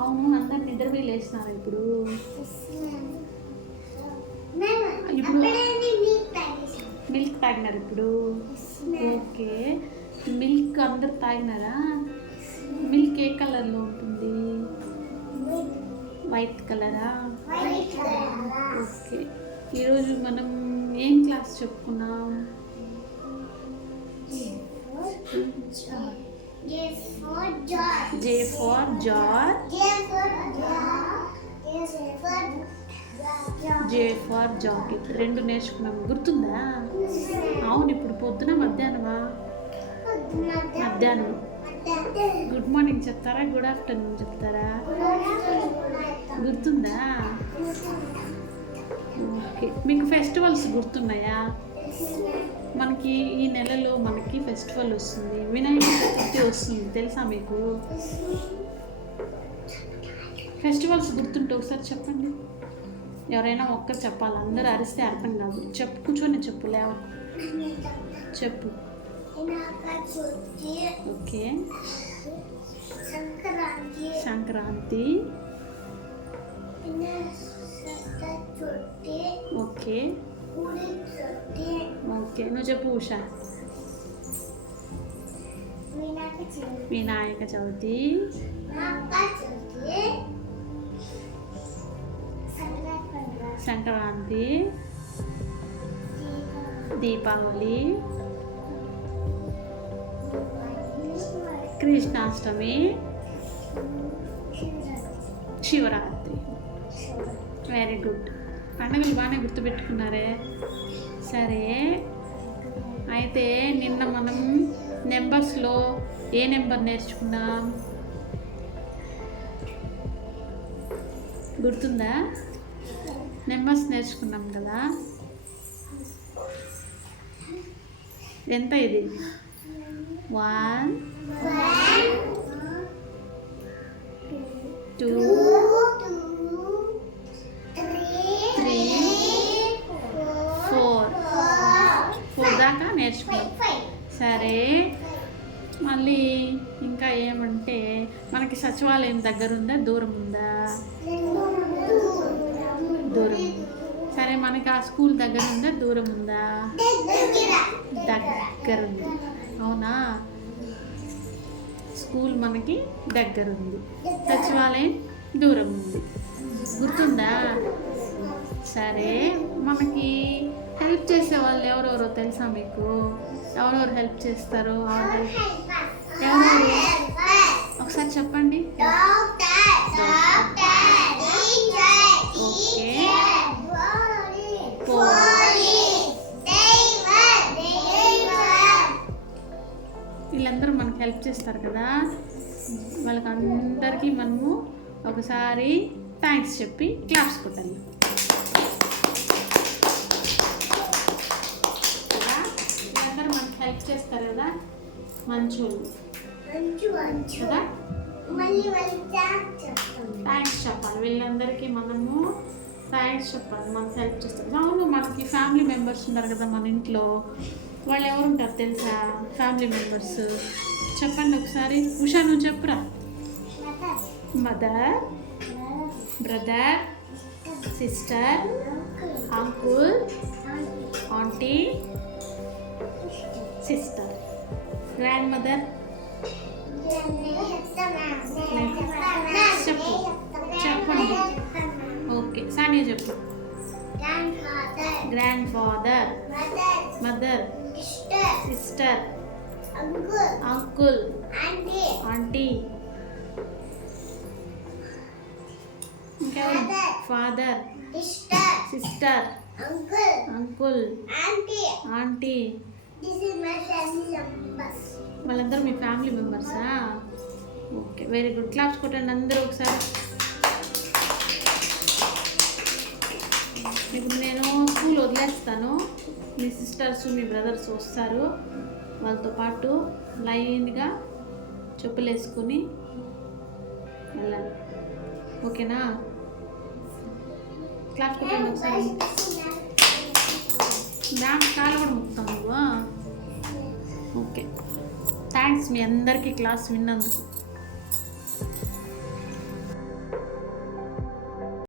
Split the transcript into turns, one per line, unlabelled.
అవును అందరు నిద్రపోయి లేచినారు ఇప్పుడు? ఇప్పుడు మిల్క్ తాగినారు ఇప్పుడు? ఓకే. మిల్క్ అందరు తాగినారా? మిల్క్ ఏ కలర్లో ఉంటుంది? వైట్ కలరా? ఓకే. ఈరోజు మనం ఏం క్లాస్ చెప్పుకున్నాం? J for jar J for jacket రెండు నేర్చుకున్నాం. గుర్తుందా? అవును ఇప్పుడు పొద్దున మధ్యాహ్నమా? మధ్యాహ్నం. గుడ్ మార్నింగ్ చెప్తారా? గుడ్ ఆఫ్టర్నూన్ చెప్తారా? గుర్తుందా? ఓకే మీకు ఫెస్టివల్స్ గుర్తున్నాయా? మనకి ఈ నెలలో మనకి ఫెస్టివల్ వస్తుంది. వినాయక చతుర్థి వస్తుంది. తెలుసా మీకు? ఫెస్టివల్స్ గుర్తుంటే ఒకసారి చెప్పండి. ఎవరైనా ఒక్కరు చెప్పాలి? అందరూ అరిస్తే అర్థం కాదు. చెప్పు కూర్చొని చెప్పు లేవ? చెప్పు. ఓకే.
సంక్రాంతి.
ఓకే. ఓకే నువ్వు చెప్పు ఉషా
వినాయక చవితి సంక్రాంతి
దీపావళి కృష్ణాష్టమి శివరాత్రి వెరీ గుడ్ పండుగలు బాగానే గుర్తుపెట్టుకున్నారే? సరే. అయితే నిన్న మనం నెంబర్స్లో ఏ నెంబర్ నేర్చుకున్నాం? గుర్తుందా? నెంబర్స్ నేర్చుకున్నాం కదా. ఎంత ఇది? వన్ ఫోర్ దాకా నేర్చుకున్నాం సరే. మళ్ళీ ఇంకా ఏమంటే మనకి సచివాలయం దగ్గర ఉందా దూరం. ఉందా దూరం సరే మనకి ఆ స్కూల్ దగ్గర ఉందా దూరం ఉందా దగ్గర. ఉంది అవునా? స్కూల్ మనకి దగ్గర. ఉంది సచివాలయం దూరం ఉంది గుర్తుందా? సరే మనకి హెల్ప్ చేసే వాళ్ళు ఎవరెవరో తెలుసా మీకు? ఎవరెవరు హెల్ప్ చేస్తారు ఎవరు ఎవరు ఒకసారి చెప్పండి. వీళ్ళందరూ మనకి హెల్ప్ చేస్తారు కదా? వాళ్ళకి అందరికీ మనము ఒకసారి థ్యాంక్స్ చెప్పి క్లాప్స్ కొట్టాలి కదా? వీళ్ళందరూ మనకి హెల్ప్ చేస్తారు కదా? మంచోళ్ళు. కదా? థ్యాంక్స్ చెప్పాలి. వీళ్ళందరికీ మనము థ్యాంక్స్ చెప్పాలి. మనకు హెల్ప్ చేస్తారు. అవును మనకి ఫ్యామిలీ మెంబర్స్ ఉన్నారు కదా మన ఇంట్లో. వాళ్ళు ఎవరు ఉంటారు తెలుసా? ఫ్యామిలీ మెంబర్స్ చెప్పండి ఒకసారి. ఉషా నువ్వు చెప్పురా. Mother brother sister uncle aunty sister. Grandmother చెప్పు. చెప్పండి ఓకే సానియా చెప్పు. Grandfather mother sister uncle aunty father sister uncle aunty వాళ్ళందరూ మీ ఫ్యామిలీ మెంబర్సా ఓకే వెరీ గుడ్ క్లాప్స్ కొట్టండి అందరూ ఒకసారి. ఇప్పుడు నేను స్కూల్ వదిలేస్తాను. మీ సిస్టర్స్ మీ బ్రదర్స్ వస్తారు. వాళ్ళతో పాటు లైన్గా చెప్పులు వేసుకొని వెళ్ళాలి. ఓకేనా క్లాస్ కొట్టండి ఒకసారి మ్యామ్ కాలు కూడా ముక్తాం నువ్వు? ఓకే. థ్యాంక్స్ మీ అందరికీ క్లాస్ విన్నందుకు.